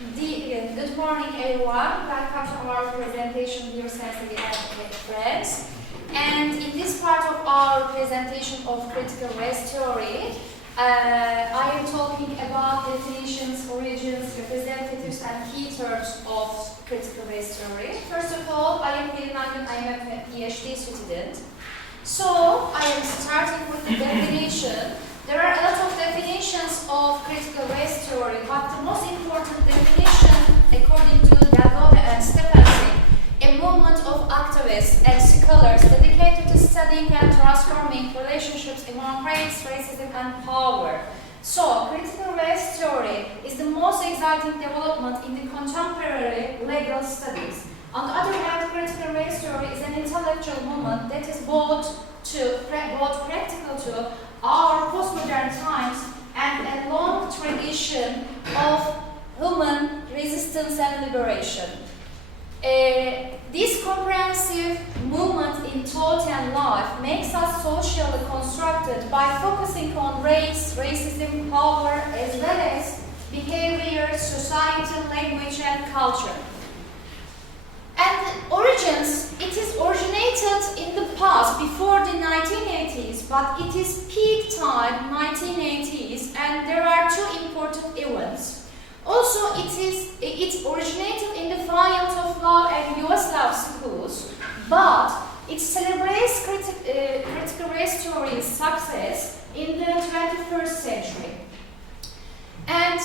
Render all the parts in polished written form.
Good morning, everyone. Welcome to our presentation, dear sensitive friends. And in this part of our presentation of critical race theory, I am talking about definitions, origins, representatives, and key terms of critical race theory. First of all, I am Pelin Aydın. I am a PhD student. So, I am starting with the definition. There are a lot of definitions of critical race theory, but the most important definition, according to Delgado and Stephenson, a movement of activists and scholars dedicated to studying and transforming relationships among race, racism, and power. So, critical race theory is the most exciting development in the contemporary legal studies. On the other hand, critical race theory is an intellectual movement that is both practical to our postmodern times and a long tradition of human resistance and liberation. This comprehensive movement in thought and life makes us socially constructed by focusing on race, racism, power, as well as behavior, society, language, and culture. And origins, it is originated in the past, before the 1980s, but it is peak time, 1980s, and there are two important events. Also, it originated in the field of law and Yugoslav schools, but it celebrates critical race theory's success in the 21st century. And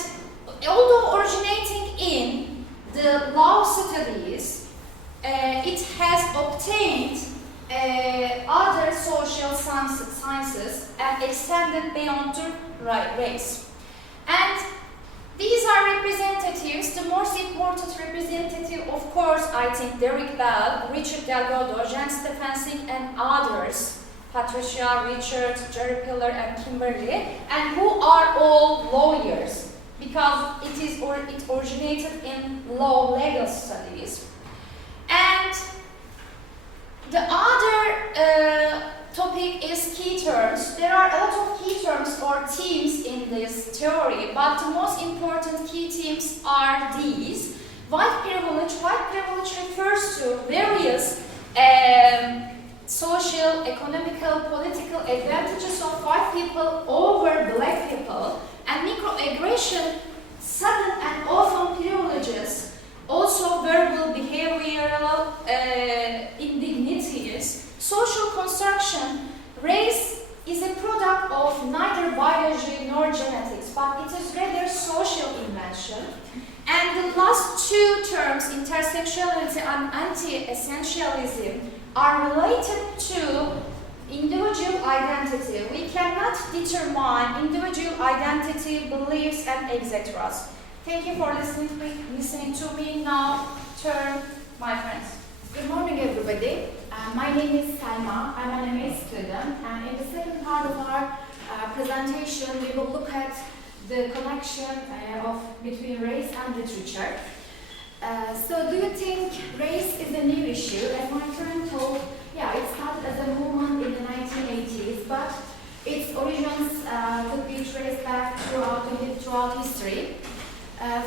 although originating in the law studies, it has obtained other social sciences and extended beyond the race. And these are representatives. The most important representative, of course, I think Derek Bell, Richard Delgado, Jean Stephenson, and others, Patricia, Richard, Jerry Pillar, and Kimberly, and who are all lawyers, because it originated in law legal studies. And the other topic is key terms. There are a lot of key terms or themes in this theory, but the most important key themes are these. White privilege. White privilege refers to various social, economical, political advantages of white people over black people, and microaggression, sudden and often privileges. Also, verbal, behavioral indignities, social construction. Race is a product of neither biology nor genetics, but it is rather social invention. And the last two terms, intersectionality and anti-essentialism, are related to individual identity. We cannot determine individual identity, beliefs, and etc. Thank you for listening to me. Now, turn my friends. Good morning, everybody. My name is Selma. I'm an MA student, and in the second part of our presentation, we will look at the connection between race and literature. So, do you think race is a new issue? As my friend told, yeah, it started as a movement in the 1980s, but its origins could be traced back throughout history.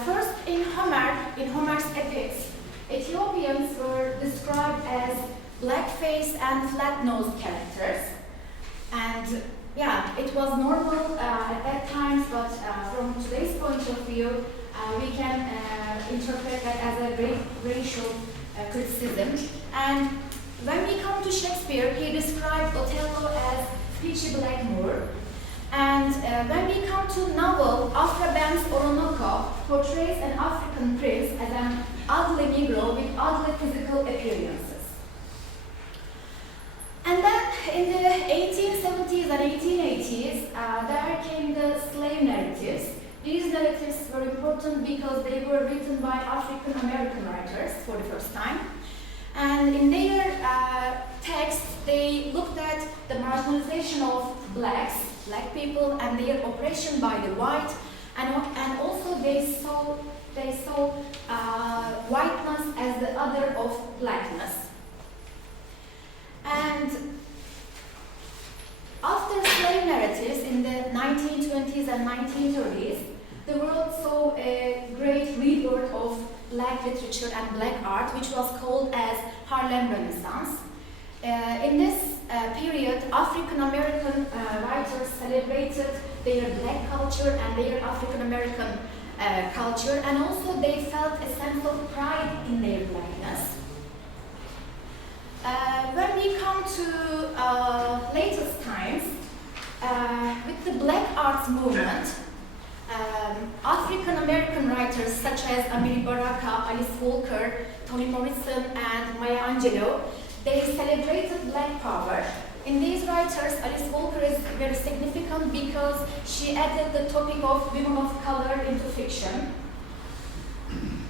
First, in Homer's epics, Ethiopians were described as black-faced and flat-nosed characters. And yeah, it was normal at that time, but from today's point of view, we can interpret that as a great racial criticism. And when we come to Shakespeare, he described Othello as pitchy black Moor. And when we come to novel, Afra Ben's Orinoco portrays an African prince as an ugly Negro with ugly physical appearances. And then in the 1870s and 1880s, there came the slave narratives. These narratives were important because they were written by African American writers for the first time. And in their texts, they looked at the marginalization of black people and their oppression by the white, and also they saw whiteness as the other of blackness. And after slave narratives in the 1920s and 1930s, the world saw a great rebirth rebirth of black literature and black art, which was called as Harlem Renaissance. In this period, African American writers celebrated their black culture and their African American culture, and also they felt a sense of pride in their blackness. When we come to latest times, with the black arts movement, African American writers such as Amiri Baraka, Alice Walker, Toni Morrison, and Maya Angelou, they celebrated black power. In these writers, Alice Walker is very significant because she added the topic of women of color into fiction.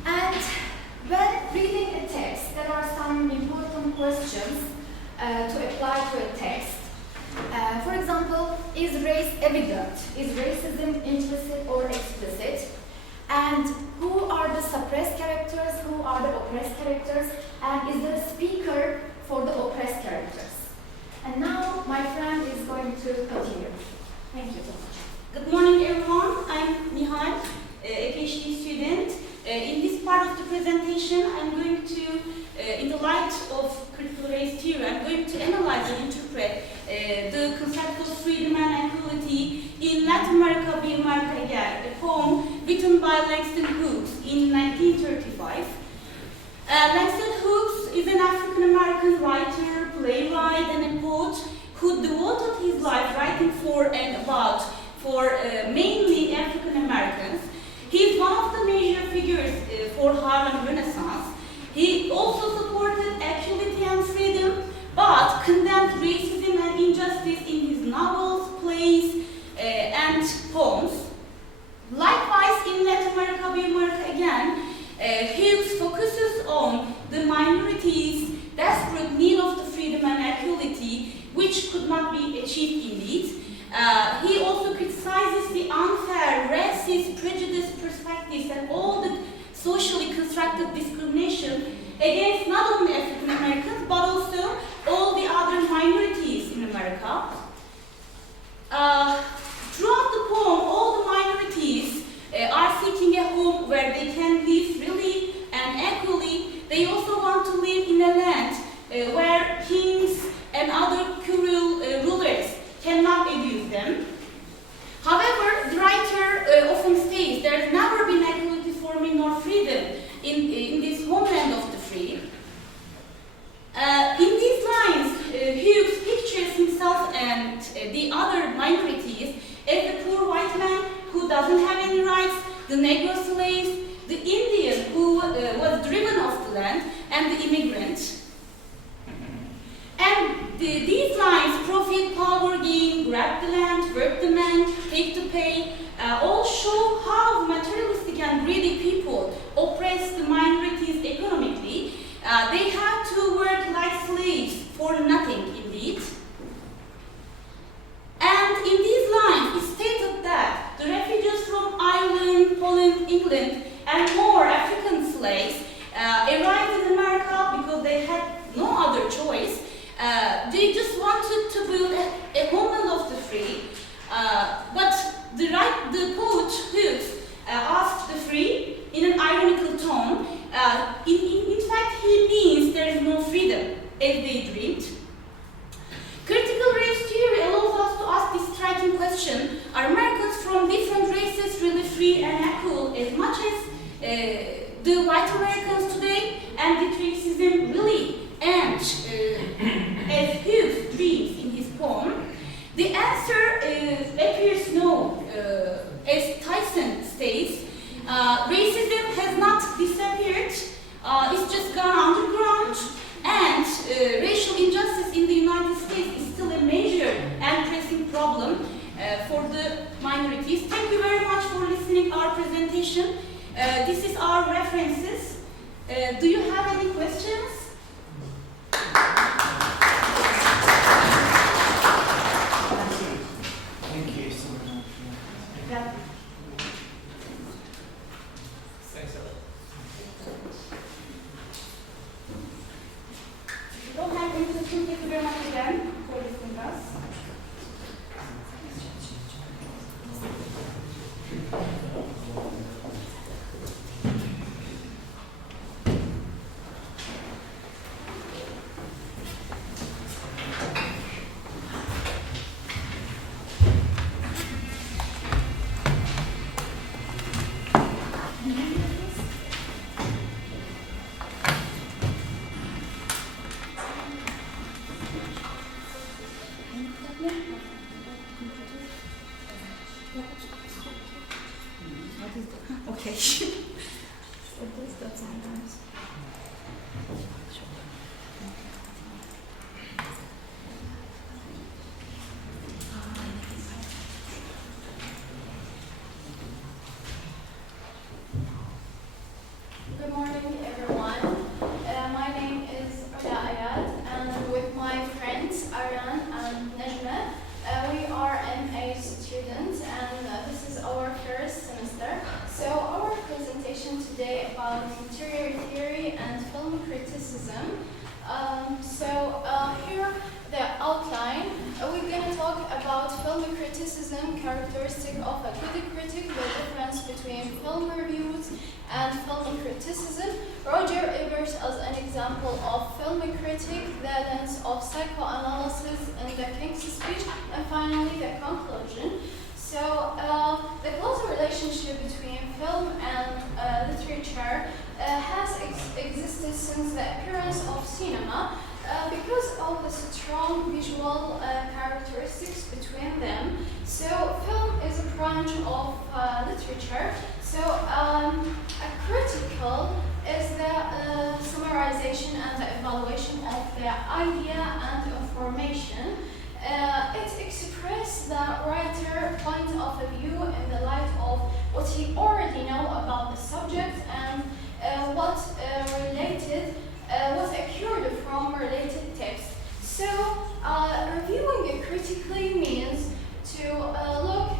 And when reading a text, there are some important questions to apply to a text. For example, is race evident? Is racism implicit or explicit? And who are the suppressed characters? Who are the oppressed characters? And is there a speaker for the oppressed characters? And now my friend is going to continue. Thank you so much. Good morning, everyone. I'm Nihal, a PhD student. In this part of the presentation, I'm going to, in the light of critical race theory, I'm going to analyze and interpret the concept of freedom and equality in Latin America, Be America Again, a poem written by Langston Hughes in 1935. Langston Hughes is an African-American writer, playwright, and a poet who devoted his life writing for and about mainly African-Americans. He is one of the major figures for Harlem Renaissance. He also supported equality and freedom, but condemned racism and injustice in his novels, plays, and poems. Likewise, in Latin America, Be America Again, Hughes focuses on the minorities' desperate need of the freedom and equality, which could not be achieved indeed. He also criticizes the unfair, racist, prejudiced perspectives and all the socially constructed discrimination against not only African Americans but also all the other minorities in America. Throughout the poem, all the minorities are seeking a home where they can live freely and equally. They also want to live in a land where kings and other cruel rulers cannot abuse them. However, the writer often states there has never been equality for me nor freedom in this homeland of the free. In these lines, Hughes pictures himself and the other minorities as the poor white man who doesn't have any rights, the Negro slaves, the Indian who was driven off the land, and the immigrant. And these lines, profit, power, gain, grab the land, work the man, take the pay, all show how materialistic and greedy people oppress the minorities economically. They have to work like slaves for nothing, indeed. And in these lines, it's stated that the refugees from Ireland, Poland, England, and more African slaves arrived in America because they had no other choice. They just wanted to build a homeland of the free, but the poet Hughes asked the free in an ironical tone. In fact, he means there is no freedom, as they dreamed. Critical race theory allows us to ask this striking question: are Americans from different races really free and equal as much as the white Americans today? And did racism really end as Hughes dreams in his poem? The answer appears no. As Tyson states, racism has not disappeared, it's just gone underground, and racial injustice in the United States is still a major and pressing problem for the minorities. Thank you very much for listening to our presentation. This is our references. Do you have any questions? Thank you so much. Yeah. Thanks a lot. If you don't have any questions, thank you very much again for listening to us. about interior theory and film criticism. Here the outline. We're going to talk about film criticism, characteristic of a good critic, the difference between film reviews and film criticism. Roger Ebert as an example of film critic, the lens of psychoanalysis in the King's Speech, and finally the conclusion. The close relationship between film and literature has existed since the appearance of cinema because of the strong visual characteristics between them. So film is a branch of literature. A critical is the summarization and the evaluation of the idea and information. It expresses the writer's point of view in the light of what he already know about the subject and what occurred from related text. Reviewing critically means to look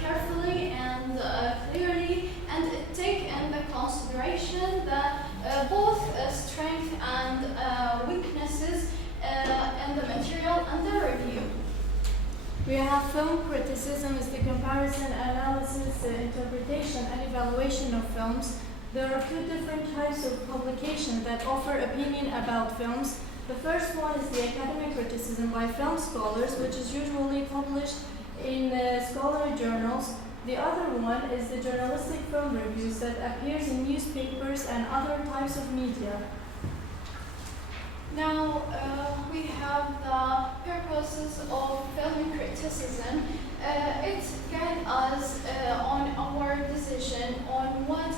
carefully and clearly and take into consideration both strength and weaknesses in the material under review. We have film criticism is the comparison, analysis, interpretation, and evaluation of films. There are two different types of publication that offer opinion about films. The first one is the academic criticism by film scholars, which is usually published in scholarly journals. The other one is the journalistic film reviews that appears in newspapers and other types of media. Now we have the purposes of film criticism. It guides us on our decision on what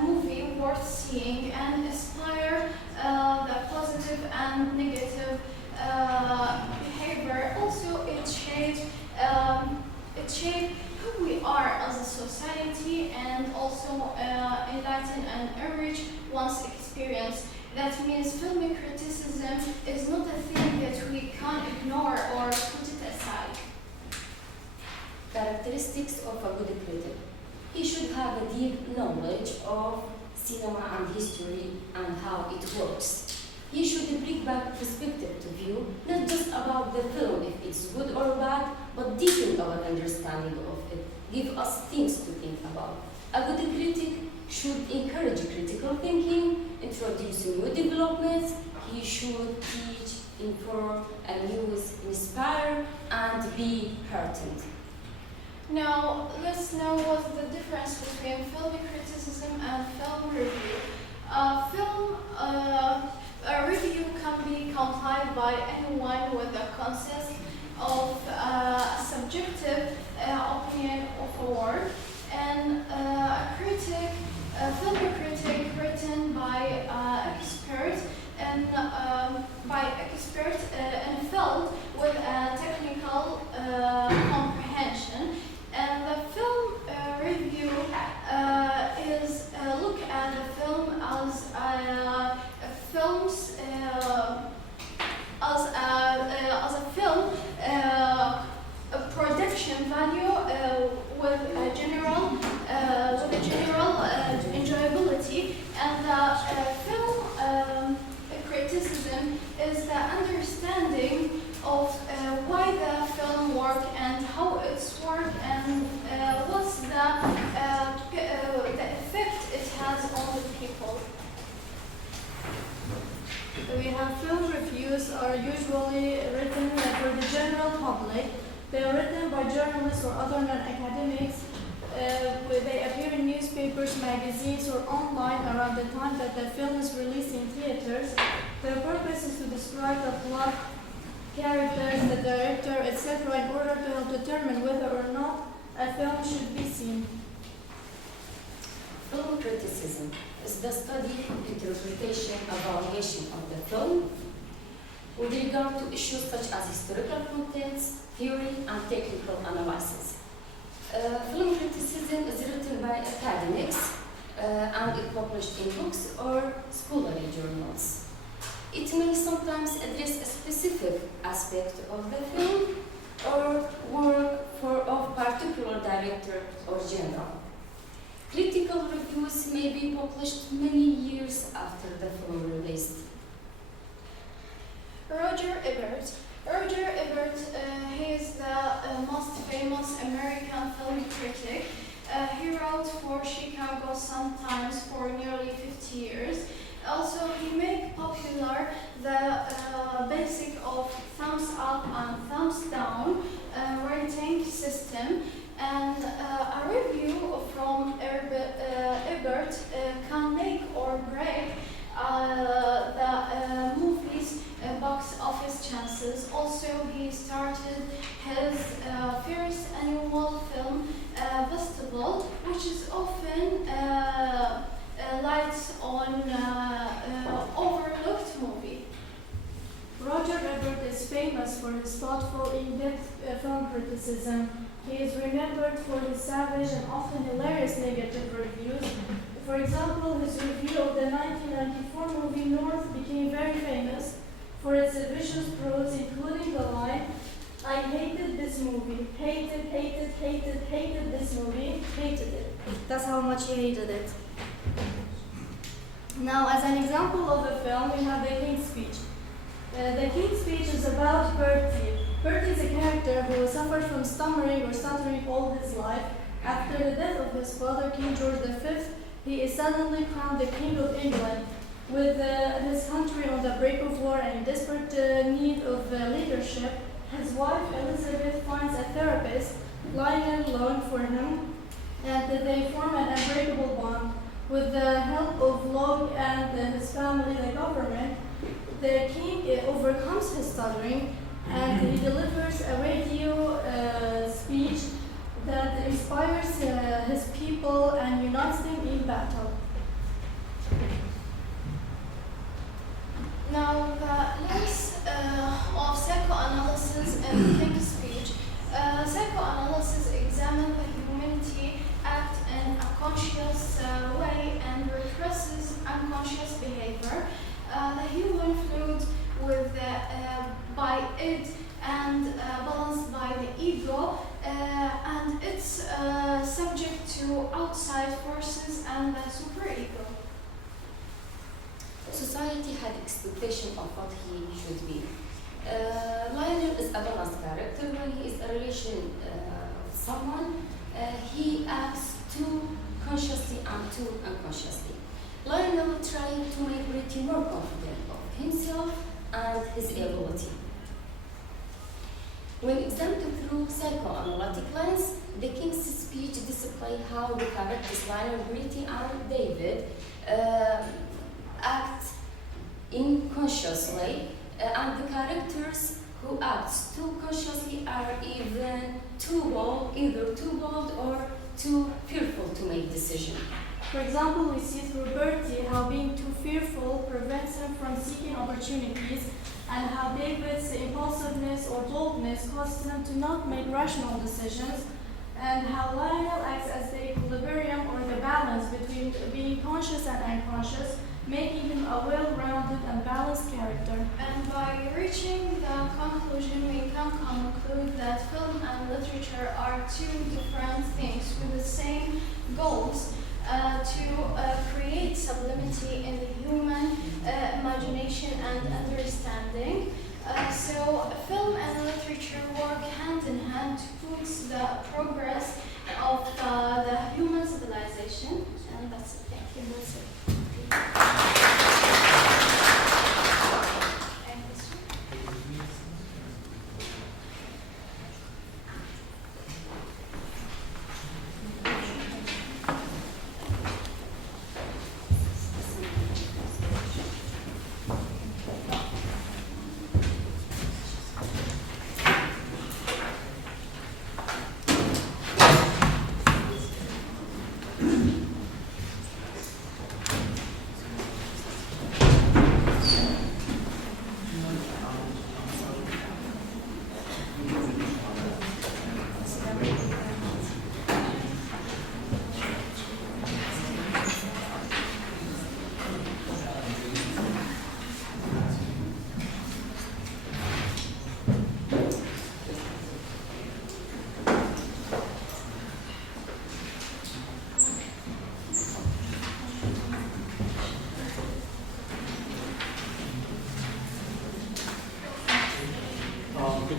movie worth seeing and inspire the positive and negative behavior. Also, it shapes who we are as a society and also enlighten and enrich one's experience. That means film criticism is not a thing that we can ignore or put it aside. Characteristics of a good critic. He should have a deep knowledge of cinema and history and how it works. He should bring back perspective to view, not just about the film, if it's good or bad, but deepen our understanding of it, give us things to think about. A good critic should encourage critical thinking, introduce new developments. He should teach, inform, amuse, inspire, and be heartened. Now, let's know what's the difference between film criticism and film review. A review can be compiled by anyone with the concept of a subjective opinion of a work, and a film critic written by experts and in a field with a technical comprehension. And the film review is look at the film as a film production value with a general enjoyability, and the film criticism is the understanding of why the film works and how it's work and what's the effect it has on the people. We have film reviews are usually written for the general public. They are written by journalists or other non-academics. They appear in newspapers, magazines, or online around the time that the film is released in theaters. Their purpose is to describe the plot, characters, the director, etc. in order to help determine whether or not a film should be seen. Film criticism is the study, interpretation, evaluation of the film with regard to issues such as historical contents, theory, and technical analysis. Film criticism is written by academics and is published in books or scholarly journals. It may sometimes address a specific aspect of the film or work of particular director or genre. Critical reviews may be published many years after the film released. Roger Ebert. Roger Ebert, he is the most famous American film critic. He wrote for Chicago Sun-Times for nearly 50 years. Also, he made popular the basic of thumbs up and thumbs down rating system. And a review from Ebert can make or break the movie's box office chances. Also, he started his first annual film festival, which is often lights on overlooked movie. Roger Ebert is famous for his thoughtful, in-depth film criticism. He is remembered for his savage and often hilarious negative reviews. For example, his review of the 1994 movie North became very famous for its vicious prose, including the line, "I hated this movie, hated this movie, hated it." That's how much he hated it. Now, as an example of the film, we have The King's Speech. The King's Speech is about Bertie. Bertie is a character who suffered from stuttering all his life. After the death of his father, King George V, he is suddenly crowned the King of England. With his country on the brink of war and in desperate need of leadership, his wife Elizabeth finds a therapist, Lionel Long, for him, and they form an unbreakable bond. With the help of Long and his family, the government, the king overcomes his stuttering and he delivers a radio speech that inspires his people and unites them in battle. Now, the lens of psychoanalysis in the King's Speech. Psychoanalysis examines the humanity act in a conscious way and represses unconscious behavior. The human fluid with by it and balanced by the ego, and it's subject to outside forces and the superego. Society had expectation of what he should be. Lionel is a balanced character. When he is in a relation with someone, he acts too consciously and too unconsciously. Lionel trying to make Bertie more confident of himself and his ability. When examined through psychoanalytic lens, the King's Speech displays how the characters Lionel, Bertie, and David act unconsciously, and the characters who act too consciously are either too bold or too fearful to make decisions. For example, we see through Bertie how being too fearful prevents him from seeking opportunities, and how David's impulsiveness or boldness causes him to not make rational decisions, and how Lionel acts as the equilibrium or the balance between being conscious and unconscious, making him a well-rounded and balanced character. And by reaching the conclusion, we can conclude that film and literature are two different things with the same goals, to create sublimity in the human imagination and understanding. So film and literature work hand in hand to put the progress of the human civilization. And that's it. Thank you. That's it. Any question?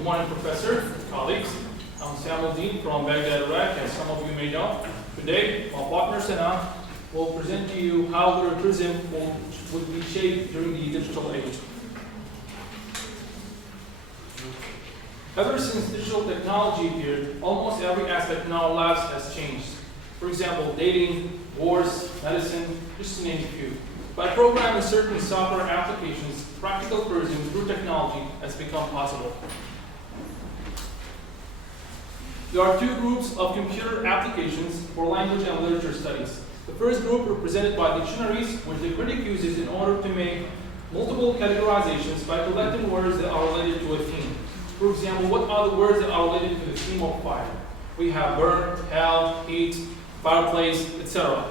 morning, Professor, colleagues. I'm Samuel Dean from Baghdad, Iraq, as some of you may know. Today, my partners and I will present to you how literary tourism would be shaped during the digital age. Ever since digital technology appeared, almost every aspect in our lives has changed. For example, dating, wars, medicine, just to name a few. By programming certain software applications, practical tourism through technology has become possible. There are two groups of computer applications for language and literature studies. The first group represented by dictionaries, which the critic uses in order to make multiple categorizations by collecting words that are related to a theme. For example, what are the words that are related to the theme of fire? We have burn, hell, heat, fireplace, etc.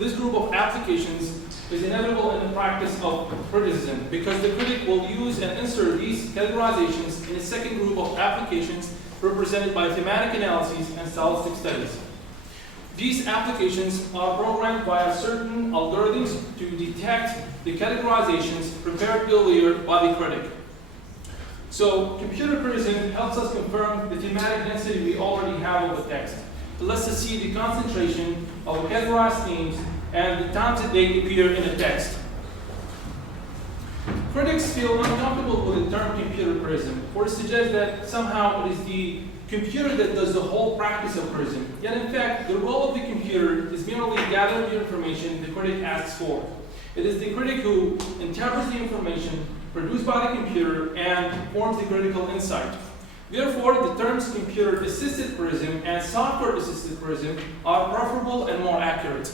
This group of applications is inevitable in the practice of criticism because the critic will use and insert these categorizations in a second group of applications represented by thematic analyses and stylistic studies. These applications are programmed via certain algorithms to detect the categorizations prepared earlier by the critic. So, computer criticism helps us confirm the thematic density we already have of the text. It lets us see the concentration of categorized themes and the times that they appear in the text. Critics feel uncomfortable with the term computer criticism, for it suggests that somehow it is the computer that does the whole practice of criticism. Yet in fact, the role of the computer is merely gathering the information the critic asks for. It is the critic who interprets the information produced by the computer and forms the critical insight. Therefore, the terms computer-assisted criticism and software-assisted criticism are preferable and more accurate.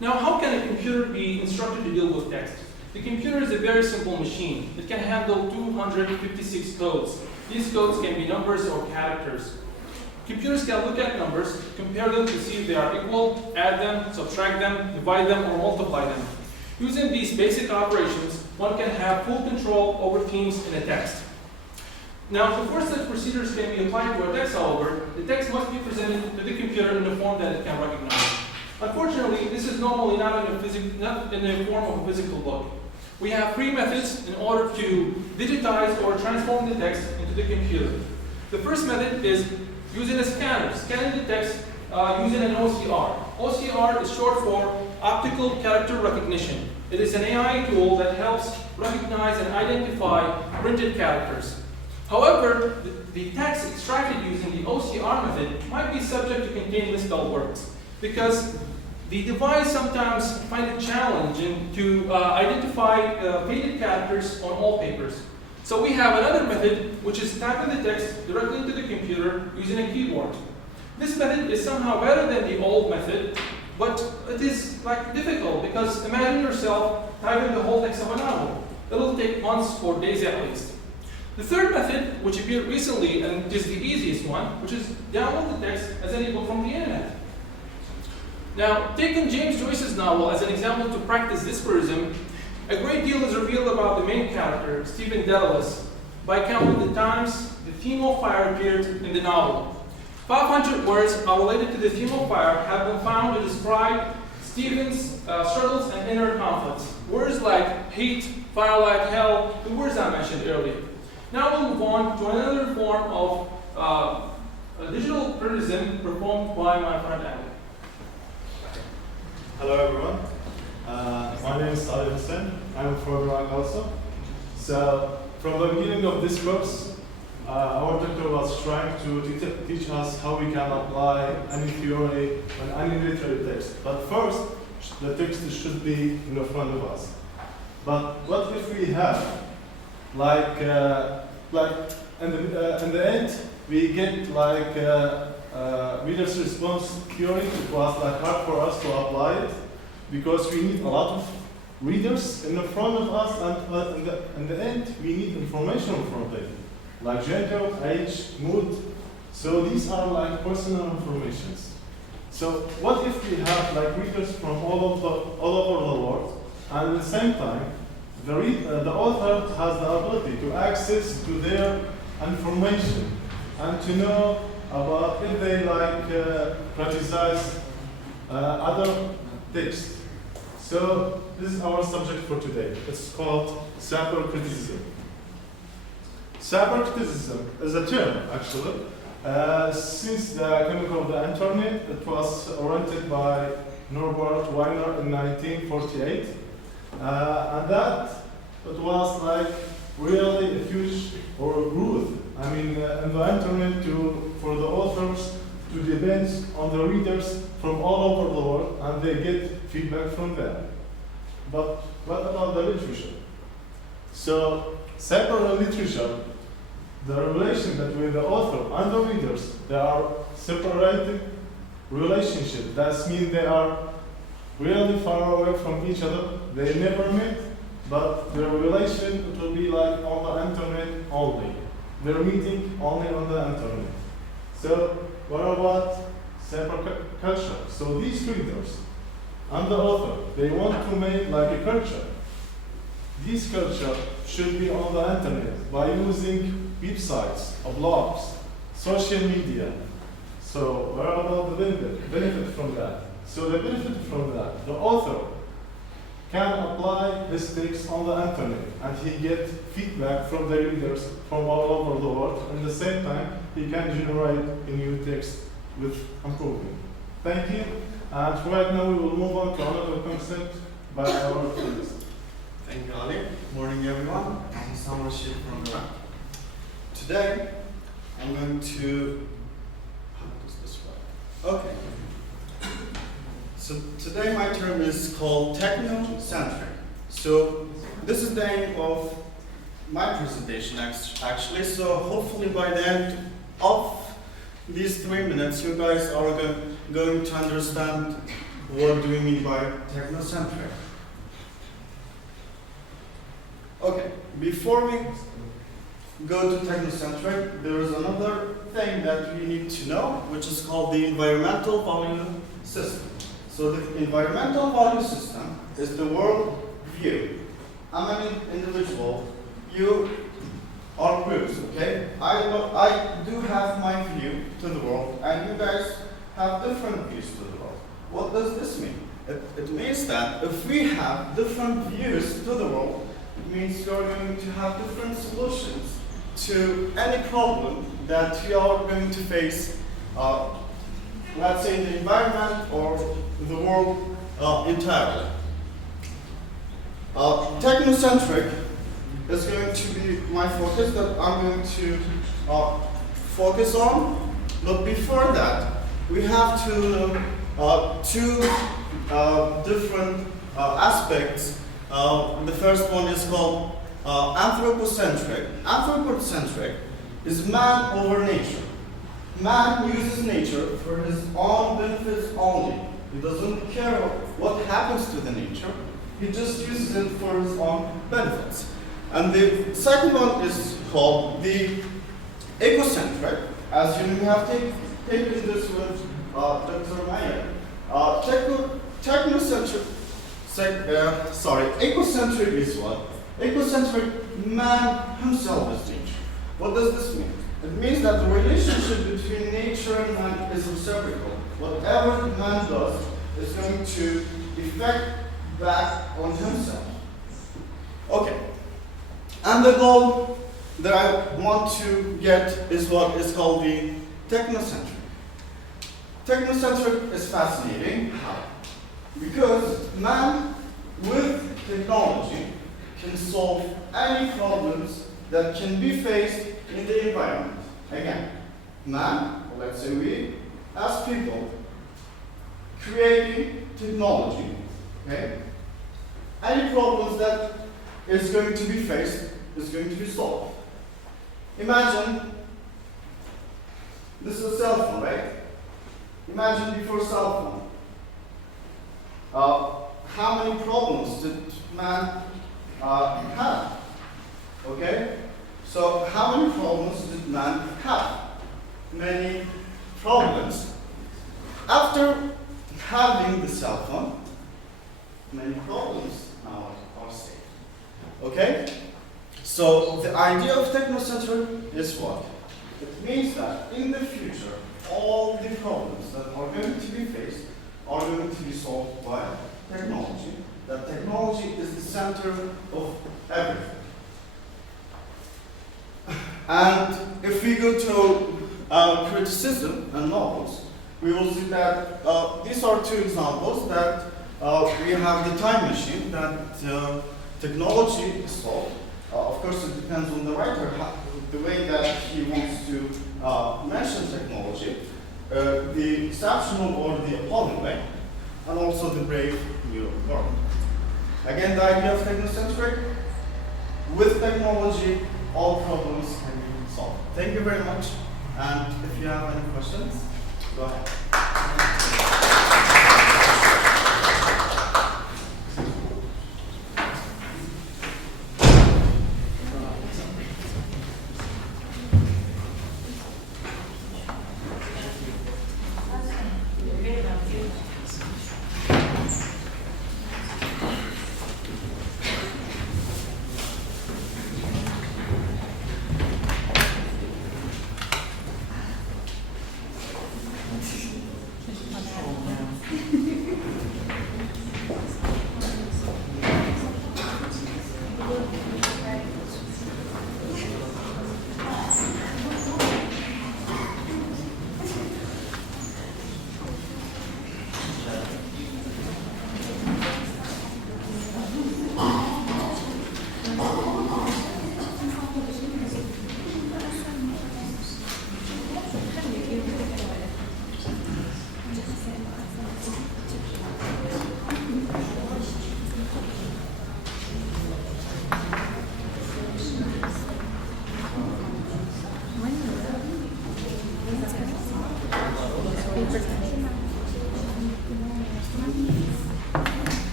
Now, how can a computer be instructed to deal with text? The computer is a very simple machine. It can handle 256 codes. These codes can be numbers or characters. Computers can look at numbers, compare them to see if they are equal, add them, subtract them, divide them, or multiply them. Using these basic operations, one can have full control over themes in a text. Now, before such procedures can be applied to a text, however, the text must be presented to the computer in a form that it can recognize. Unfortunately, this is normally not in the form of a physical book. We have three methods in order to digitize or transform the text into the computer. The first method is using a scanner, scanning the text using an OCR. OCR is short for optical character recognition. It is an AI tool that helps recognize and identify printed characters. However, the text extracted using the OCR method might be subject to contain misspelled words because the device sometimes finds it challenging to identify faded characters on all papers. So we have another method, which is typing the text directly into the computer using a keyboard. This method is somehow better than the old method, but it is difficult because imagine yourself typing the whole text of a novel. It'll take months or days at least. The third method, which appeared recently and is the easiest one, which is download the text as an ebook from the internet. Now, taking James Joyce's novel as an example to practice this criticism, a great deal is revealed about the main character, Stephen Dedalus, by counting the times the theme of fire appeared in the novel. 500 words are related to the theme of fire have been found to describe Stephen's struggles and inner conflicts. Words like heat, firelight, hell, the words I mentioned earlier. Now we'll move on to another form of digital criticism performed by my friend Ali. Hello everyone. My name is Salih Hussein. I'm from Iraq also. So from the beginning of this course, our doctor was trying to teach us how we can apply any theory on any literary text. But first, the text should be in front of us. But what if we have in the end, we get reader's response theory. It was hard for us to apply it because we need a lot of readers in the front of us, and in the end, we need information from them, like gender, age, mood. So these are personal informations. So what if we have readers from all over the world, and at the same time, the author has the ability to access to their information and to know about if they criticize other texts. So this is our subject for today. It's called sample criticism. Cyber criticism is a term, actually. Since the coming of the internet, it was oriented by Norbert Wiener in 1948. And that, it was like really a huge growth. I mean, in the internet for the authors to depend on the readers from all over the world, and they get feedback from them. But what about the literature? So, cyber literature, the relation between the author and the readers, they are separated relationship. That means they are really far away from each other. They never met, but their relation it will be like on the internet only. They're meeting only on the internet. So what about cyber culture? So these readers and the author, they want to make like a culture. This culture should be on the internet by using websites, blogs, social media. So what about the benefit from that? So the benefit from that, the author can apply his text on the internet and he gets feedback from the readers from all over the world. At the same time, he can generate a new text with improvement. Thank you. And right now we will move on to another concept by our friends. Thank you, Ali. Morning, everyone. I'm Sam Rashid from Iraq. Today, I'm going to. How does this work? Okay. So today my term is called technocentric. So this is the aim of my presentation actually. So hopefully by the end of these 3 minutes, you guys are going to understand what do we mean by technocentric. Okay, before we go to technocentric, there is another thing that we need to know, which is called the environmental value system. So the environmental value system is the world view. I'm an individual, you are groups, okay? I do have my view to the world, and you guys have different views to the world. What does this mean? It means that if we have different views to the world, it means we are going to have different solutions to any problem that we are going to face, let's say in the environment or the world entirely. Technocentric is going to be my focus that I'm going to focus on. But before that, we have to know two different aspects. The first one is called anthropocentric. Anthropocentric is man over nature. Man uses nature for his own benefits only. He doesn't care what happens to the nature. He just uses it for his own benefits. And the second one is called the ecocentric. As you know, we have taken this with Dr. Mayer. Ecocentric is what? Ecocentric, man himself is nature. What does this mean? It means that the relationship between nature and man is reciprocal. Whatever man does is going to effect back on himself. Okay. And the goal that I want to get is what is called the technocentric. Technocentric is fascinating. How? Because man with technology can solve any problems that can be faced in the environment. Again, man, or let's say we, as people, creating technology, okay? Any problems that is going to be faced is going to be solved. Imagine, this is a cell phone, right? Imagine before cell phone. How many problems did man have? Okay? So how many problems did man have? Many problems. After having the cell phone, many problems now are saved. Okay? So the idea of technocentric is what? It means that in the future, all the problems that are going to be faced are going to be solved by technology. That technology is the center of everything. And if we go to criticism and novels, we will see that these are two examples that we have the time machine that technology is solved. Of course, it depends on the writer, the way that he wants to mention technology, the exceptional or the appalling way, and also the brave new world. Again, the idea of technocentric, with technology, all problems can be solved. Thank you very much, and if you have any questions, go ahead.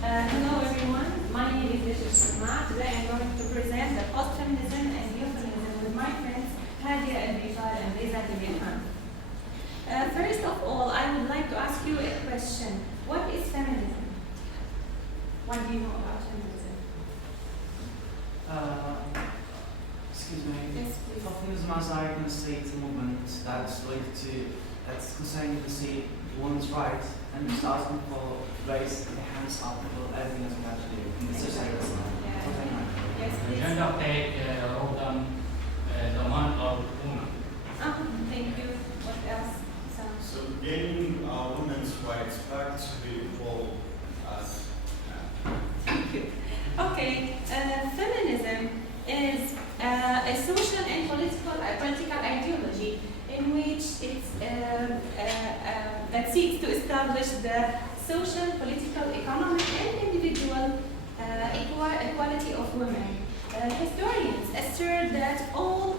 Hello everyone, my name is Bishop Sharma. Today I'm going to present the post-feminism and neo-feminism with my friends Hadia El-Bifar and Reza Dibihan. First of all, I would like to ask you a question. What is feminism? What do you know about feminism? Excuse me. Yes, please. Feminism, as I can say, it's a movement that's related to, that's concerning to say women's rights and just asking for raise the hands up for everything that we have to do in the society. Yes, please. Gender pay role the man or woman. Thank you. What else? So gaining women's rights back to be equal as men. Thank you. Okay, feminism is a social and political ideology in which it's that seeks to establish the social, political, economic, and individual equality of women. Historians assert that all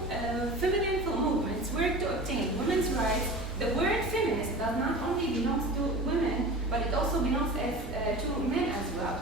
feminine movements work to obtain women's rights. The word feminist does not only belong to women, but it also belongs to men as well.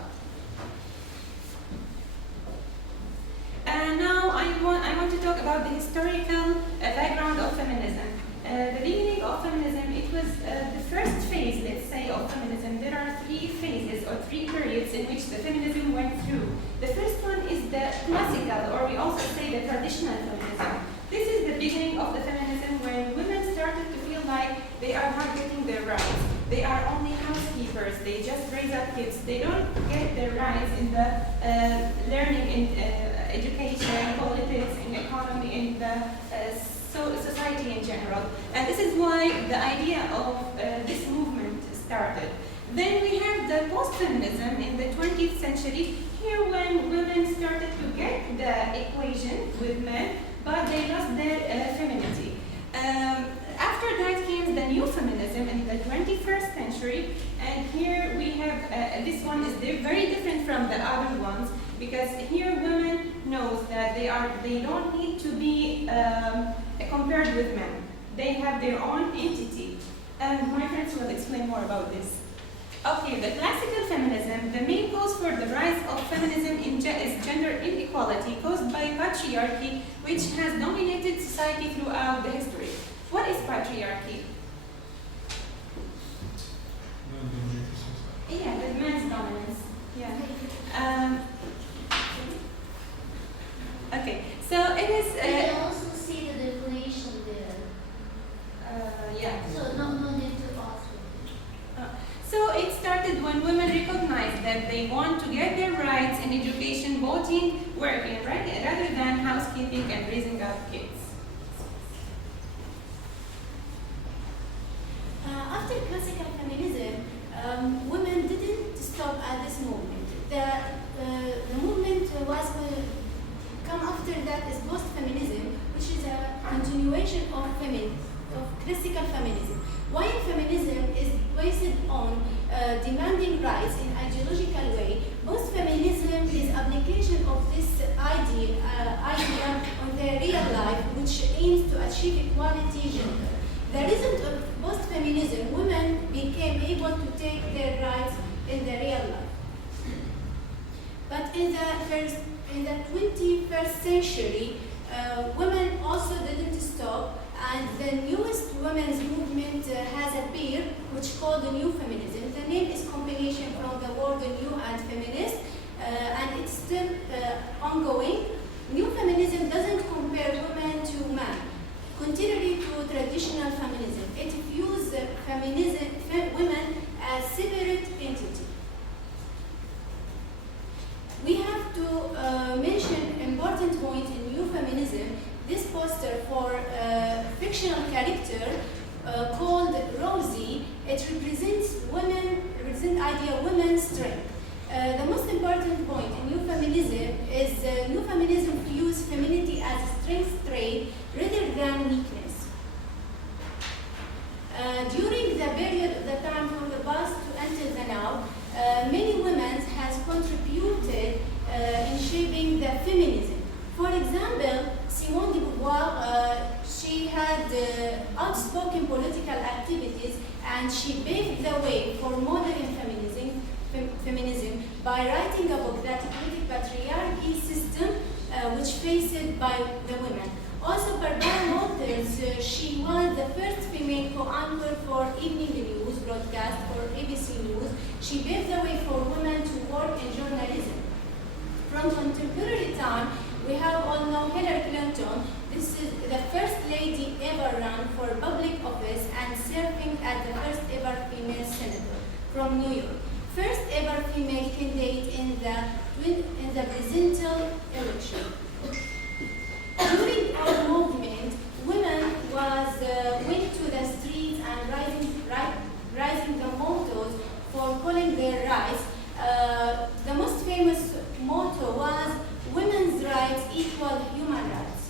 Now I want to talk about the historical background of feminism. The beginning of feminism, it was the first phase, let's say, of feminism. There are three phases or three periods in which the feminism went through. The first one is the classical, or we also say the traditional feminism. This is the beginning of the feminism when women started to feel like they are not getting their rights. They are only housekeepers. They just raise up kids. They don't get their rights in the learning, in education, politics, in economy, in the society in general. And this is why the idea of this movement started. Then we have the post-feminism in the 20th century, here when women started to get the equation with men, but they lost their femininity. After that came the new feminism in the 21st century, and here we have, this one is very different from the other ones, because here women knows that they don't need to be compared with men. They have their own entity. And my friends will explain more about this. Okay, the classical feminism, the main cause for the rise of feminism is gender inequality caused by patriarchy, which has dominated society throughout the history. What is patriarchy? Yeah, the man's dominance. Yeah. Okay, so it is. You can also see the definition there. Yeah. So no need to ask. So it started when women recognized that they want to get their rights in education, voting, working, right, rather than housekeeping and raising up kids. After classical feminism, women didn't stop at this movement. The movement was come after that is post-feminism, which is a continuation of classical feminism. While feminism is based on demanding rights in ideological way, post-feminism is application of this idea on their real life, which aims to achieve equality gender. The result of post-feminism, women became able to take their rights in the real life. But in the 21st century, women also didn't stop, and the newest women's movement has appeared, which called the New Feminism. The name is combination from the word new and feminist, and it's still ongoing. New feminism doesn't compare women to men. Contrary to traditional feminism, it views women as separate entity. We have to mention important point in New Feminism. This poster for a fictional character called Rosie. It represents idea women's strength. The most important point in New Feminism is New Feminism views femininity as a strength trait rather than weakness. During the period of the time from the past to until the now, many women has contributed in shaping the feminism. For example, Simone de Beauvoir, she had outspoken political activities, and she paved the way for modern feminism by writing a book that critiqued patriarchy system which faced by the women. Also, Barbara Walters, she was the first female co-anchor for evening news broadcast for ABC News. She paved the way for women to work in journalism. From contemporary time, we have all known Hillary Clinton. This is the first lady ever run for public office and serving as the first ever female senator from New York. First ever female candidate in the presidential election. During our movement, women went to the streets and raising the mottos for calling their rights. The most famous motto was "Women's rights equal human rights."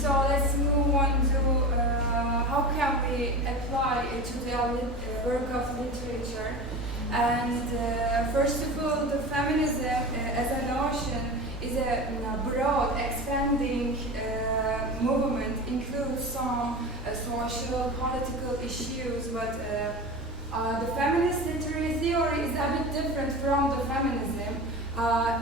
So move on to how can we apply it to the work of literature. And first of all, the feminism as a notion is a broad, expanding movement, includes some social, political issues, but the feminist literary theory is a bit different from the feminism.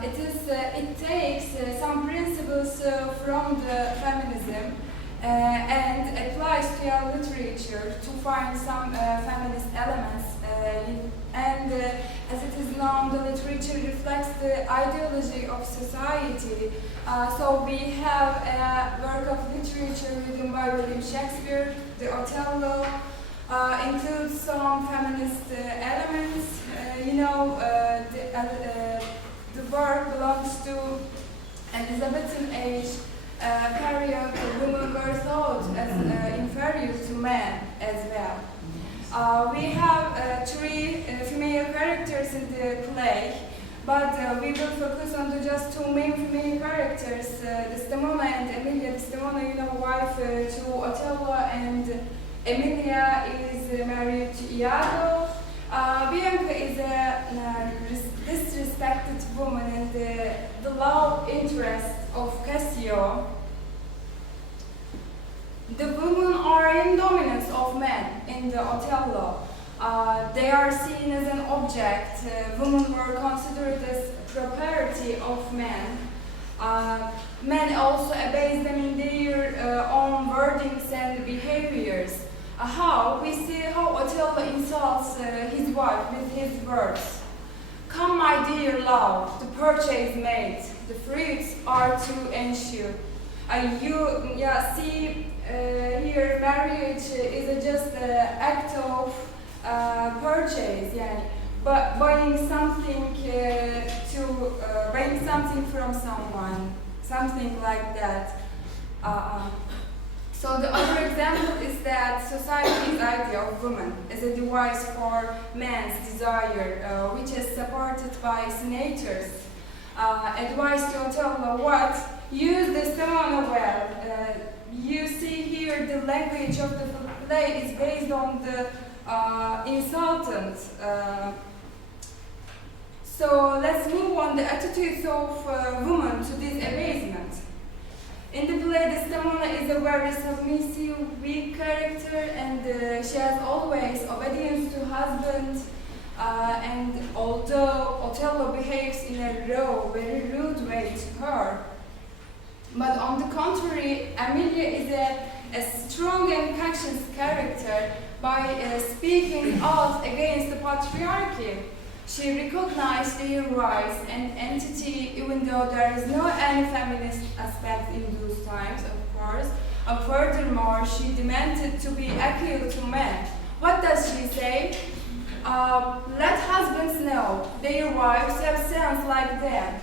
It takes some principles from the feminism and applies to our literature to find some feminist elements. And as it is known, the literature reflects the ideology of society. So we have a work of literature written by William Shakespeare, the Othello, includes some feminist elements. The work belongs to Elizabethan age period. Women were thought as inferior to men as well. We have three female characters in the play, but we will focus on just two main female characters, Desdemona and Emilia. Desdemona, wife to Othello, and Emilia is married to Iago. Bianca is a disrespected woman and the love interest of Cassio. The women are in dominance of men in the Othello. They are seen as an object. Women were considered as property of men. Men also abase them in their own wordings and behaviors. We see how Othello insults his wife with his words. Come, my dear love, the purchase made, the fruits are to ensue. Here marriage is just an act of purchase, but buying something buying something from someone, something like that. So the other example is that society's idea of woman as a device for man's desire, which is supported by senators, advised to Othello what? Use Desdemona well. You see here the language of the play is based on the insultant. So let's move on the attitudes of women to this abasement. In the play, Desdemona is a very submissive, weak character, and she has always obedience to husband. And although Othello behaves in a raw, very rude way to her, but on the contrary, Emilia is a strong and conscious character by speaking out against the patriarchy. She recognized their rights and entity, even though there is no any feminist aspect in those times, of course. Furthermore, she demanded to be equal to men. What does she say? Let husbands know their wives have sense like them.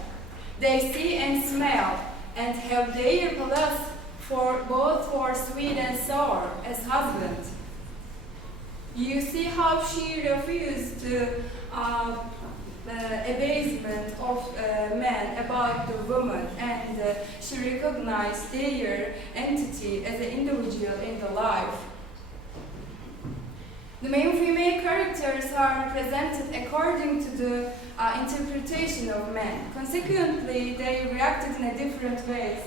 They see and smell, and have their place for both for sweet and sour as husband. You see how she refused abasement of men about the woman, and she recognized their entity as an individual in the life. The main female characters are represented according to the interpretation of men. Consequently, they reacted in a different ways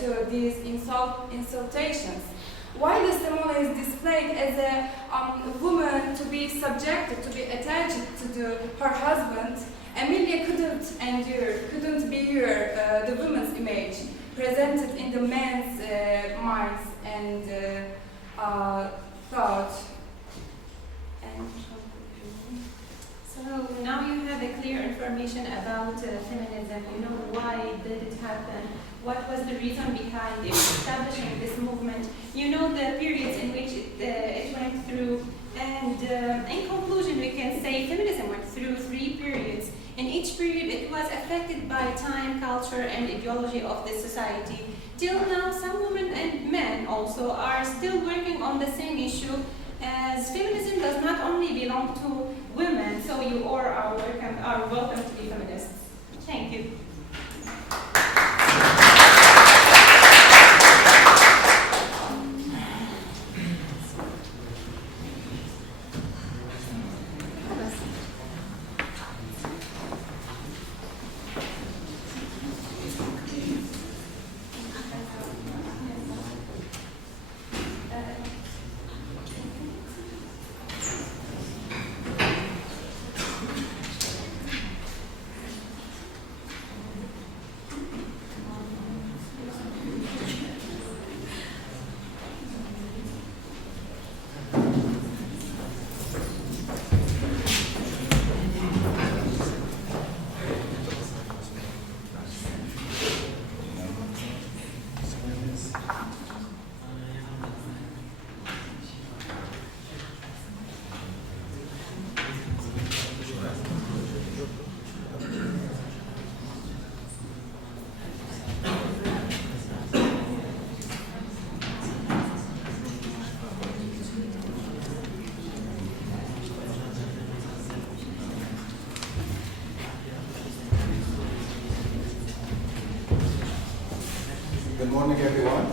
to these insultations. While Desdemona is displayed as a woman to be subjected, to be attached to her husband, Emilia couldn't bear the woman's image presented in the man's minds and thought. So now you have a clear information about feminism. You know why did it happen? What was the reason behind establishing this movement? You know the periods in which it went through. And in conclusion, we can say feminism went through 3 periods. In each period, it was affected by time, culture, and ideology of the society. Till now, some women and men also are still working on the same issue, as feminism does not only belong to women, so you all are welcome to be feminists. Thank you. Good morning, everyone.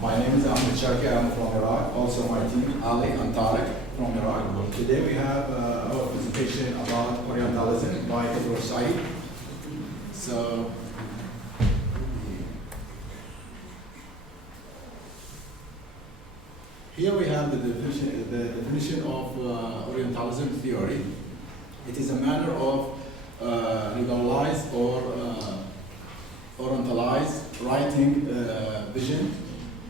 My name is Ahmed Sharki. I'm from Iraq. Also, my team, Ali and Tariq from Iraq. Today we have our presentation about Orientalism by Edward Said. So, here we have the definition of Orientalism theory. It is a manner of liberalized or Orientalized writing vision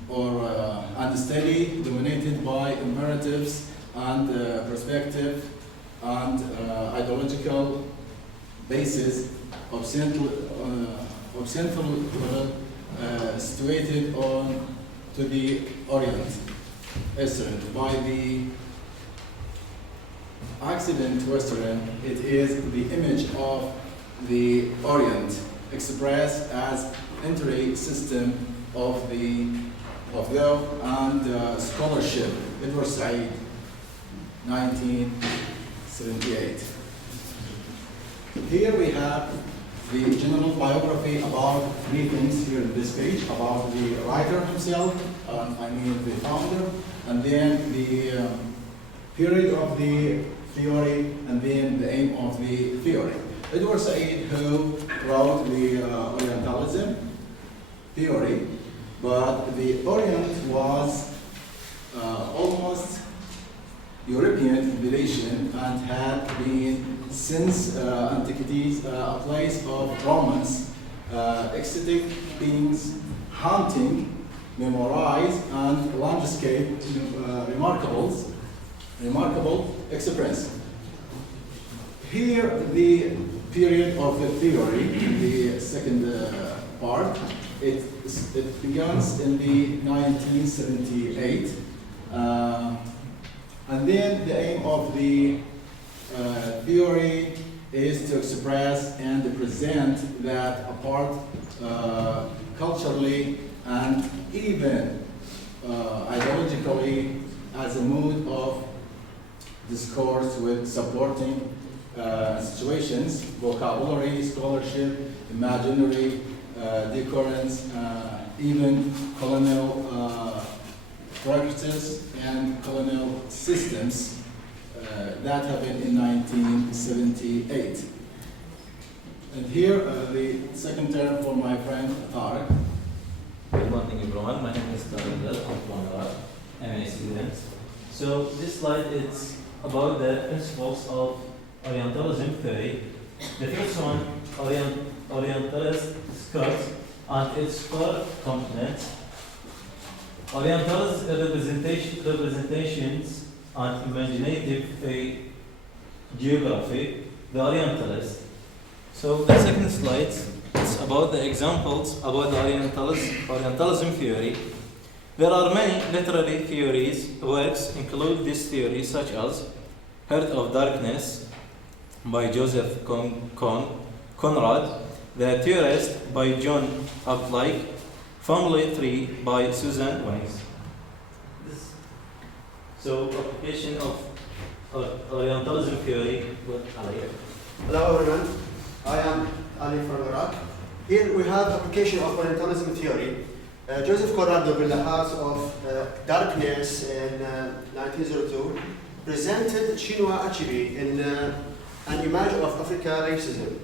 and study dominated by imperatives and perspective and ideological basis of central situated on to the Orient, Eastern. By the Occident Western, it is the image of the Orient expressed as entry system of law and scholarship. Edward Said, 1978. Here we have the general biography about three things here in this page, about the writer himself, I mean the founder, and then the period of the theory, and then the aim of the theory. Edward Said, who wrote the Orientalism theory, but the Orient was almost European civilization and had been since antiquities a place of romance, ecstatic beings, hunting, memorize, and landscape remarkable experience. Here, the period of the theory, the second part, it begins in the 1978, and then the aim of the theory is to express and present that apart culturally and even ideologically as a mood of discourse with supporting situations, vocabulary, scholarship, imaginary, decorance, even colonial practices and colonial systems that happened in 1978. And here, the second term for my friend Tariq. Good morning, everyone. My name is Tariq. I'm from Iraq. I'm a student. So this slide is about the principles of Orientalism theory. The first one, Orientalist Scots and its four components. Orientalist representations and imaginative geography, the Orientalist. So the second slide is about the examples about the Orientalism theory. There are many literary theories, works include this theory, such as Heart of Darkness by Joseph Conrad, The Tourist by John Updike, Family Tree by Susan Wines. So, application of Orientalism theory with Ali. Hello everyone, I am Ali from Iraq. Here we have application of Orientalism theory. Joseph Conrad, in the Heart of Darkness in 1902, presented Chinua Achebe in an image of Africa racism.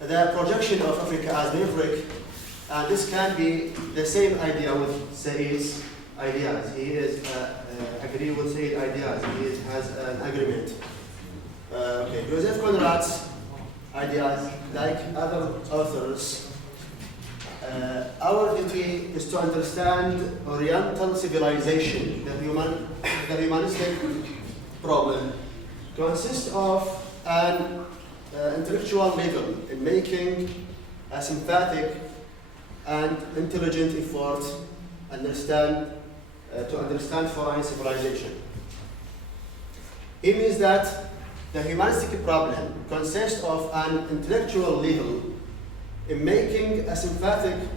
The projection of Africa as maverick, and this can be the same idea with Said's ideas. He is agree with Said's ideas. He has an agreement. Okay. Joseph Conrad's ideas, like other authors, our duty is to understand Oriental civilization, the humanistic problem, consists of an intellectual level in making a sympathetic and intelligent effort to understand foreign civilization. It means that the humanistic problem consists of an intellectual level in making a sympathetic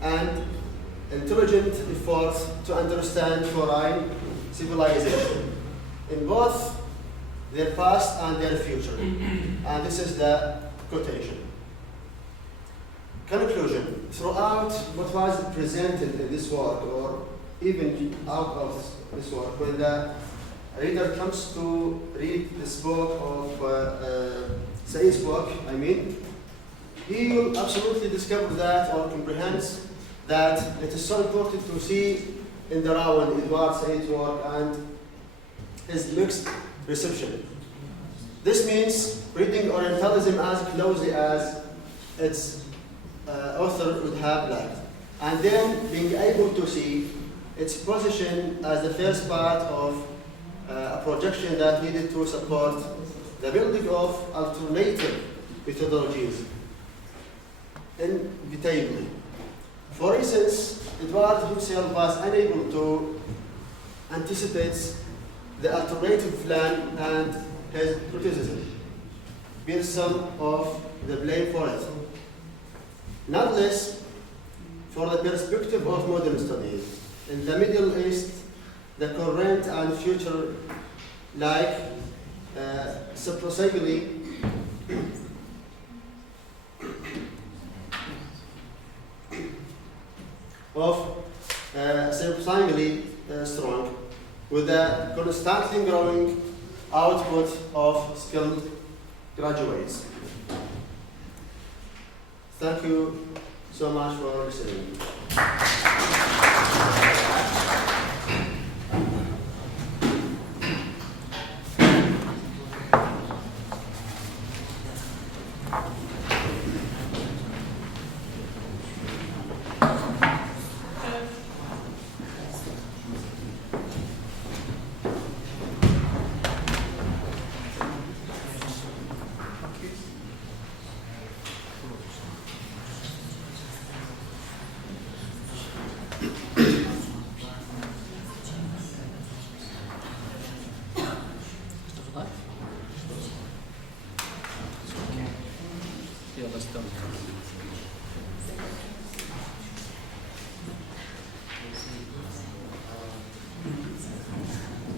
and intelligent effort to understand foreign civilization in both their past and their future. And this is the quotation. Conclusion. Throughout what was presented in this work, or even out of this work, when the reader comes to read this book of Said's book, he will absolutely discover that or comprehends that it is so important to see in the round Edward Said's work and his mixed reception. This means reading Orientalism as closely as its author would have liked, and then being able to see its position as the first part of a projection that needed to support the building of alternative methodologies, inevitably. For instance, Edward himself was unable to anticipate the alternative plan and his criticism, bear some of the blame for it. Not less for the perspective of modern studies. In the Middle East, the current and future, like surprisingly strong, with a constantly growing output of skilled graduates. Thank you so much for listening.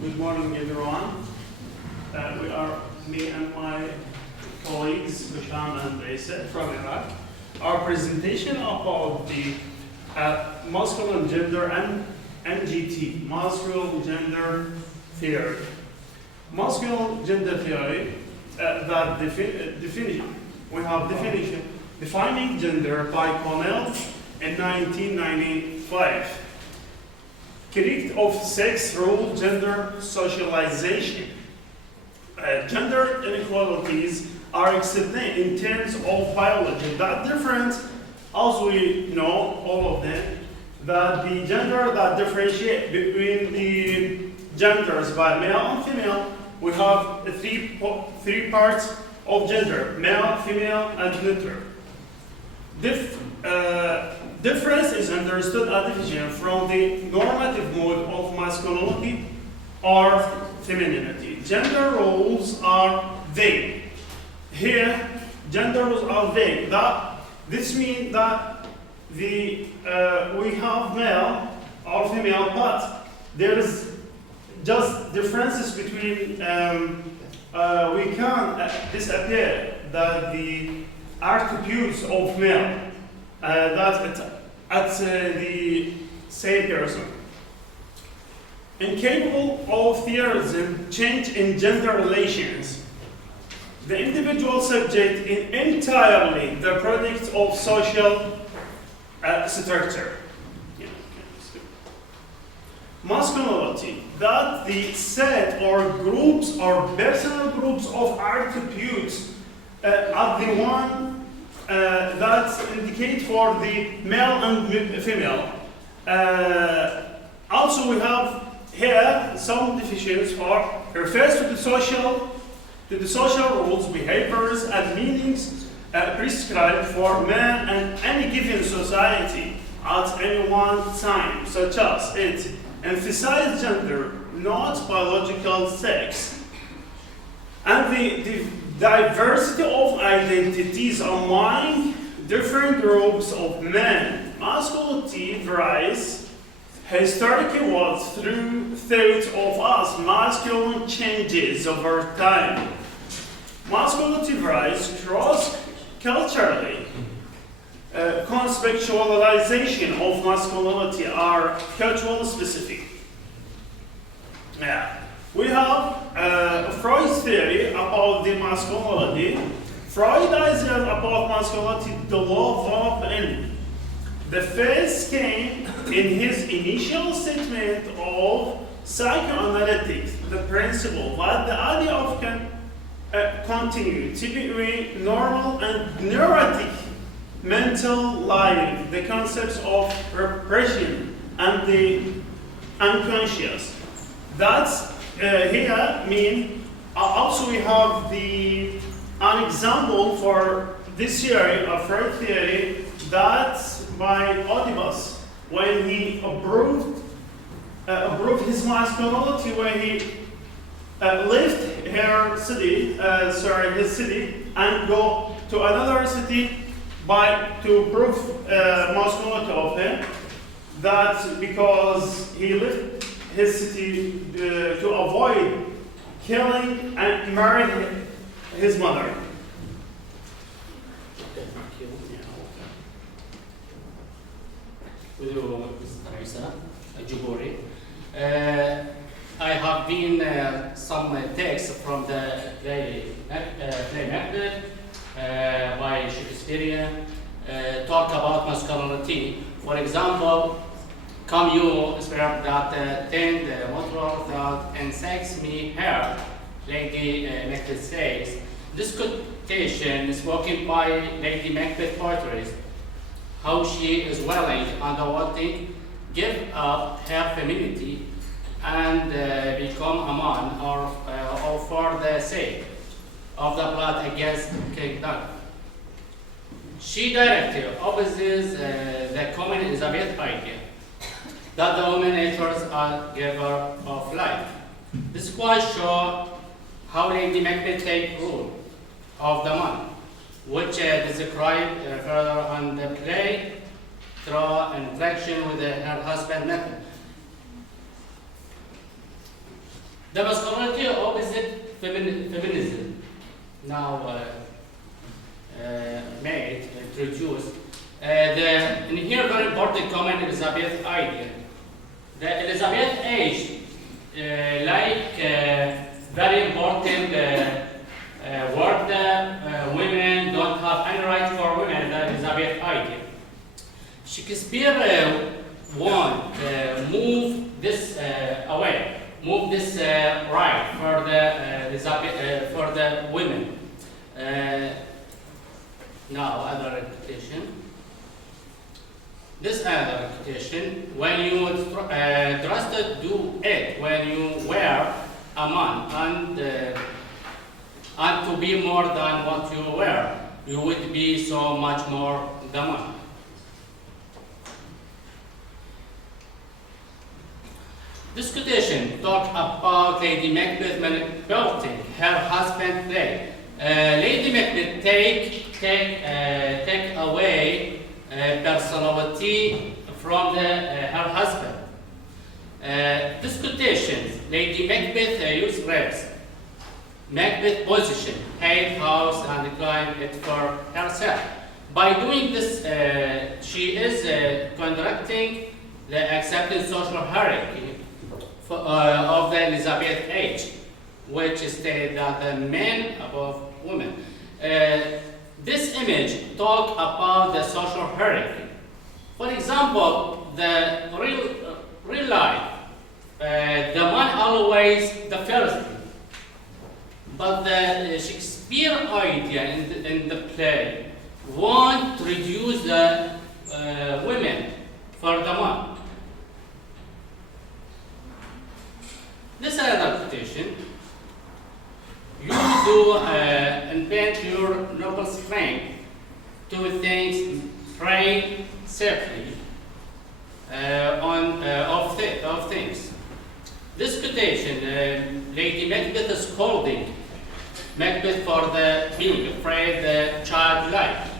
Good morning, everyone. Me and my colleagues, Basham and Baisat from Iraq. Our presentation about the masculine gender and MGT, masculine gender theory. Masculine gender theory, we have definition defining gender by Cornell in 1995. Critique of sex role, gender socialization. Gender inequalities are explained in terms of biology. That difference, as we know, all of them, that the gender that differentiate between the genders by male and female, we have three parts of gender: male, female, and neuter. Difference is understood as division from the normative mode of masculinity or femininity. Gender roles are vague. Here, gender roles are vague. This means that we have male or female, but there is just differences between. We can disappear that the attributes of male that at the same person. Incapable of theorizing change in gender relations. The individual subject is entirely the product of social structure. Masculinity, that the set or groups or personal groups of attributes are the one that indicate for the male and female. Also, we have here some definitions for refers to the social rules, behaviors, and meanings prescribed for man and any given society at any one time, such as it emphasizes gender, not biological sex, and the diversity of identities among different groups of men. Masculinity varies. Historically, was through thought of us, masculine changes over time. Masculinity varies cross-culturally. conceptualization of masculinity are cultural specific. Yeah. We have Freud's theory about the masculinity. Freud said about masculinity, the love of end. The first came in his initial statement of psychoanalytics, the principle that the idea of continuity between normal and neurotic mental life, the concepts of repression and the unconscious. That's here mean also we have an example for this theory of Freud theory that by Oedipus when he approved his masculinity when he left his city and go to another city to prove masculinity of him. That's because he left his city to avoid killing and marrying his mother. With you, Mr. Isa Jubori. I have been some texts from the play Macbeth by Shakespeare talk about masculinity. For example, come you spirit that tend motor that and sex me her, Lady Macbeth says. This quotation is spoken by Lady Macbeth poetry, how she is willing and wanting give up her femininity and become a man or for the sake of the plot against King Doug. She directly opposes the common Elizabeth idea that the woman enters a giver of life. This quite shows how Lady Macbeth takes rule of the man, which is described further on the play through interaction with her husband Macbeth. The masculinity opposite feminism now made, introduced. In here very important common Elizabeth idea. The Elizabeth age, very important word, women don't have any right for women, the Elizabeth idea. Shakespeare want move this away, move this right for the Elizabeth, for the women. Now other interpretation. This other interpretation, when you trust to do it, when you wear a man and to be more than what you wear, you would be so much more the man. This quotation talk about Lady Macbeth manipulating her husband's play. Lady Macbeth take away personality from her husband. This quotation, Lady Macbeth used words. Macbeth position, hate house and claim it for herself. By doing this, she is contracting the accepted social hierarchy of the Elizabeth age, which stated that the men above women. This image talk about the social hierarchy. For example, the real life, the man always the first. But the Shakespeare idea in the play want to reduce the women for the man. This is another quotation. You do invent your noble strength to things, train safely of things. This quotation, Lady Macbeth is scolding Macbeth for the being afraid the child life.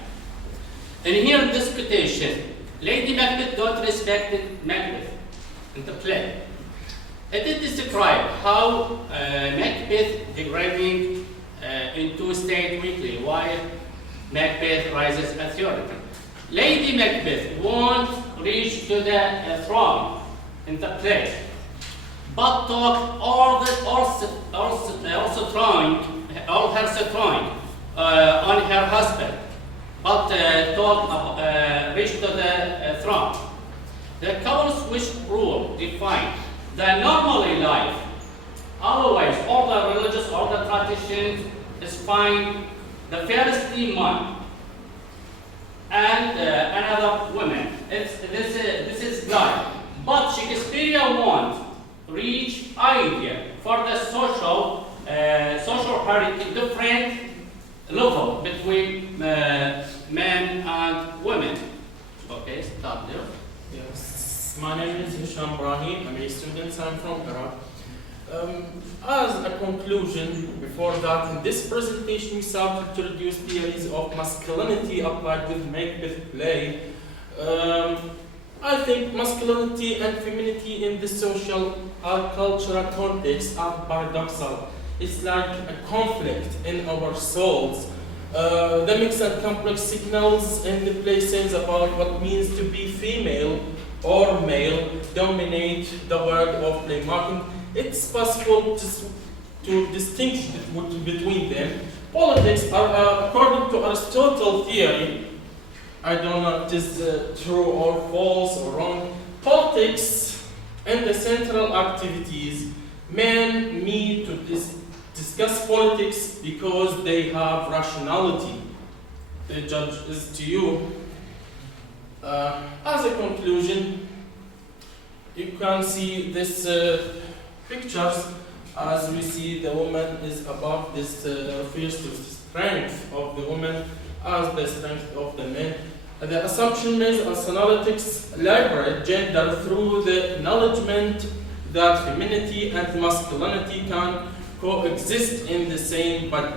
And here in this quotation, Lady Macbeth don't respect Macbeth in the play. It is described how Macbeth degrading into state weakly while Macbeth rises authority. Lady Macbeth won't reach to the throne in the play, but took all her throne on her husband, but reached to the throne. The couple's wish rule defined the normally life. Always, all the religious, all the traditions is fine. The first man and another woman. This is life. But Shakespeare wants reach idea for the social parity, different level between men and women. Okay, stop there. Yes, my name is Hisham Brahim. I'm a student. I'm from Iraq. As a conclusion, before that, in this presentation, we sought to introduce theories of masculinity applied with Macbeth play. I think masculinity and femininity in the social or cultural context are paradoxal. It's like a conflict in our souls. The mixed and complex signals in the play says about what it means to be female or male dominate the world of play marking. It's possible to distinguish between them. Politics are, according to Aristotle theory, I don't know if it is true or false or wrong. Politics and the central activities, men meet to discuss politics because they have rationality. The judge is to you. As a conclusion, you can see this pictures. As we see, the woman is above this refers to the strength of the woman as the strength of the man. The assumption is as analytics liberate gender through the acknowledgement that femininity and masculinity can coexist in the same body.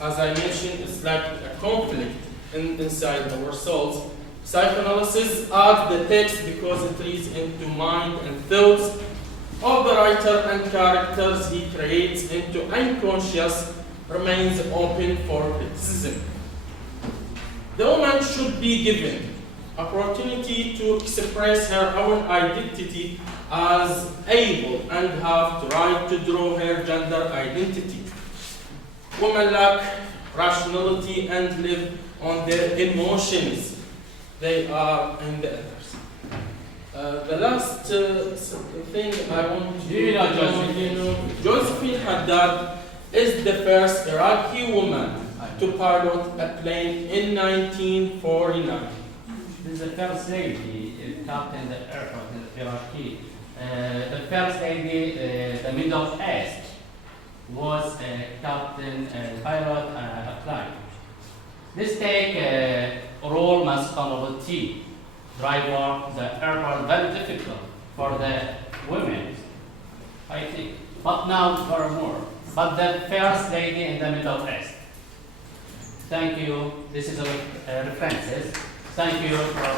As I mentioned, it's like a conflict inside our souls. Psychoanalysis adds the text because it reads into mind and thoughts of the writer and characters he creates into unconscious remains open for criticism. The woman should be given opportunity to express her own identity as able and have the right to draw her gender identity. Women lack rationality and live on their emotions. They are in the others. The last thing I want to know, Josephine Haddad is the first Iraqi woman to pilot a plane in 1949. This is the first lady captain the aircraft in Iraqi. The first lady, the Middle East, was captain pilot a plane. This take role masculinity driver the airport very difficult for the women, I think. But now for more. But the first lady in the Middle East. Thank you. This is a references. Thank you for